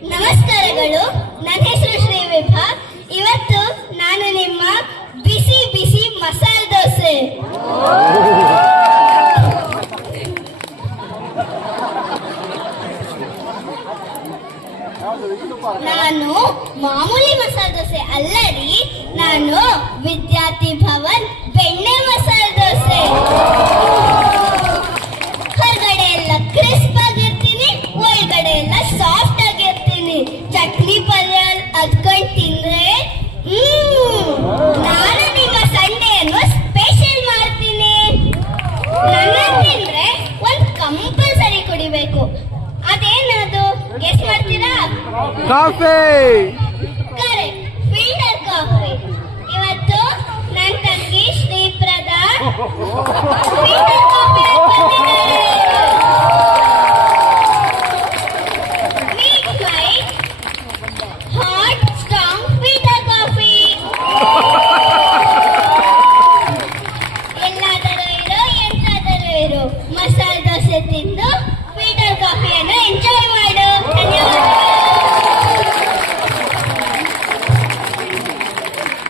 ನಮಸ್ಕಾರಗಳು. ನನ್ನ ಹೆಸರು ಶ್ರೀವಿಭಾ. ಇವತ್ತು ನಾನು ನಿಮ್ಮ ಬಿಸಿ ಬಿಸಿ ಮಸಾಲೆ ದೋಸೆ. ನಾನು ಮಾಮೂಲಿ ಮಸಾಲೆ ದೋಸೆ ಅಲ್ಲರಿ, ನಾನು ವಿದ್ಯಾರ್ಥಿ ಭವನ್ ಬೆಣ್ಣೆ ಮಸಾಲೆ ದೋಸೆ. ಹೊರಗಡೆ ಎಲ್ಲ ಕ್ರಿಸ್ಪ್ ಆಗಿರ್ತೀನಿ, ಒಳಗಡೆ ಎಲ್ಲ ಸಾಫ್ಟ್ ಆಗಿರ್ತೀನಿ. ಚಟ್ನಿ ಪಲ್ಯ ಅದ್ಕೊಂಡು ತಿಂದ್ರೆ ನಾನು ನಿಮ್ಮ ಸಂಡೆಯನ್ನು ಸ್ಪೆಷಲ್ ಮಾಡ್ತೀನಿ. ನನ್ನ ತಿಂದ್ರೆ ಒಂದ್ ಕಂಪಲ್ಸರಿ ಕುಡಿಬೇಕು. ಅದೇನದು ಗೆಸ್ ಮಾಡ್ತೀರಾ? ಕಾಫಿ. Correct, filter coffee. ಇವತ್ತು ನನ್ನ ತಂಗಿ ಶ್ರೀಪ್ರದಾ ಫಿಲ್ಟರ್